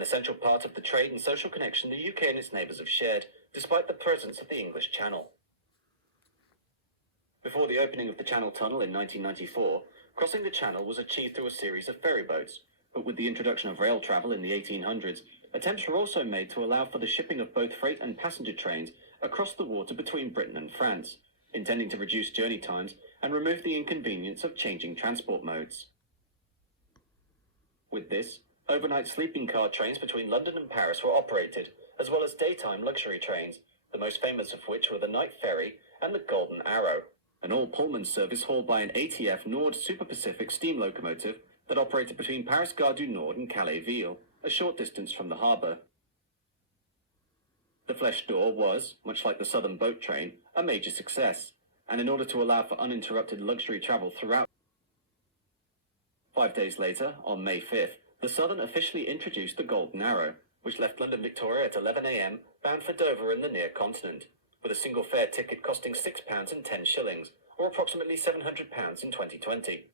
an essential part of the trade and social connection the UK and its neighbours have shared, despite the presence of the English Channel. Before the opening of the Channel Tunnel in 1994, crossing the Channel was achieved through a series of ferry boats, but with the introduction of rail travel in the 1800s, attempts were also made to allow for the shipping of both freight and passenger trains across the water between Britain and France, intending to reduce journey times and remove the inconvenience of changing transport modes. With this, overnight sleeping car trains between London and Paris were operated, as well as daytime luxury trains, the most famous of which were the Night Ferry and the Golden Arrow, an all-Pullman service hauled by an ATF Nord Super Pacific steam locomotive that operated between Paris Gare du Nord and Calais-Ville, a short distance from the harbour. The Flèche d'Or was, much like the Southern boat train, a major success, and in order to allow for uninterrupted luxury travel throughout, 5 days later, on May 5th, the Southern officially introduced the Golden Arrow, which left London Victoria at 11 a.m, bound for Dover in the near continent, with a single fare ticket costing £6.10, or approximately £700 in 2020.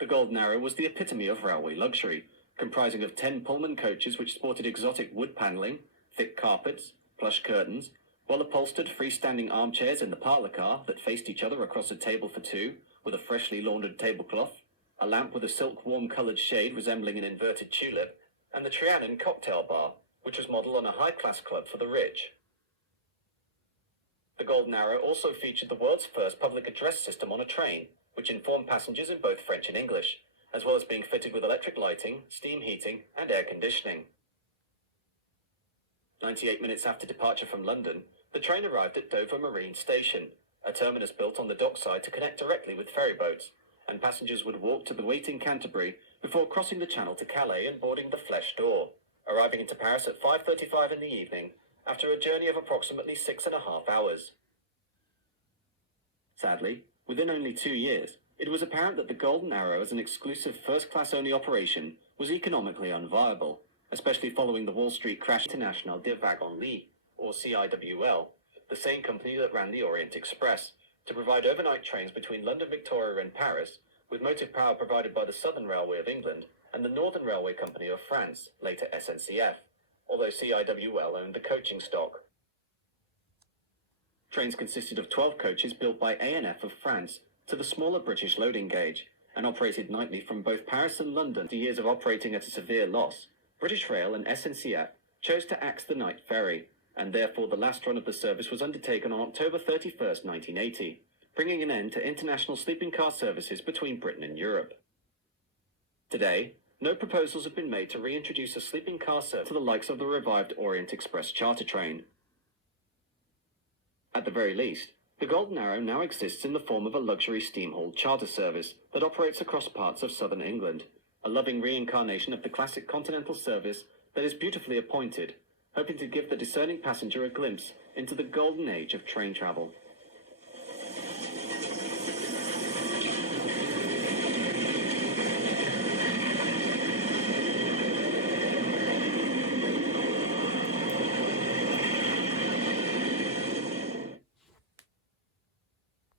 The Golden Arrow was the epitome of railway luxury, comprising of 10 Pullman coaches which sported exotic wood panelling, thick carpets, plush curtains, well-upholstered freestanding armchairs in the parlour car that faced each other across a table for two, with a freshly laundered tablecloth, a lamp with a silk warm-coloured shade resembling an inverted tulip, and the Trianon cocktail bar, which was modelled on a high-class club for the rich. The Golden Arrow also featured the world's first public address system on a train, which informed passengers in both French and English, as well as being fitted with electric lighting, steam heating, and air conditioning. 98 minutes after departure from London, the train arrived at Dover Marine Station, a terminus built on the dockside to connect directly with ferry boats, and passengers would walk to the waiting Canterbury before crossing the Channel to Calais and boarding the Flèche d'Or, arriving into Paris at 5:35 in the evening, after a journey of approximately 6.5 hours. Sadly, within only 2 years, it was apparent that the Golden Arrow as an exclusive first-class only operation was economically unviable, especially following the Wall Street crash. International de Wagon-Lits, or CIWL, the same company that ran the Orient Express, to provide overnight trains between London Victoria and Paris, with motive power provided by the Southern Railway of England and the Northern Railway Company of France, later SNCF, although CIWL owned the coaching stock. Trains consisted of 12 coaches built by A&F of France to the smaller British loading gauge, and operated nightly from both Paris and London. After years of operating at a severe loss, British Rail and SNCF chose to axe the night ferry, and therefore the last run of the service was undertaken on October 31st, 1980, bringing an end to international sleeping car services between Britain and Europe. Today, no proposals have been made to reintroduce a sleeping car service to the likes of the revived Orient Express charter train. At the very least, the Golden Arrow now exists in the form of a luxury steam-hauled charter service that operates across parts of southern England, a loving reincarnation of the classic continental service that is beautifully appointed, hoping to give the discerning passenger a glimpse into the golden age of train travel.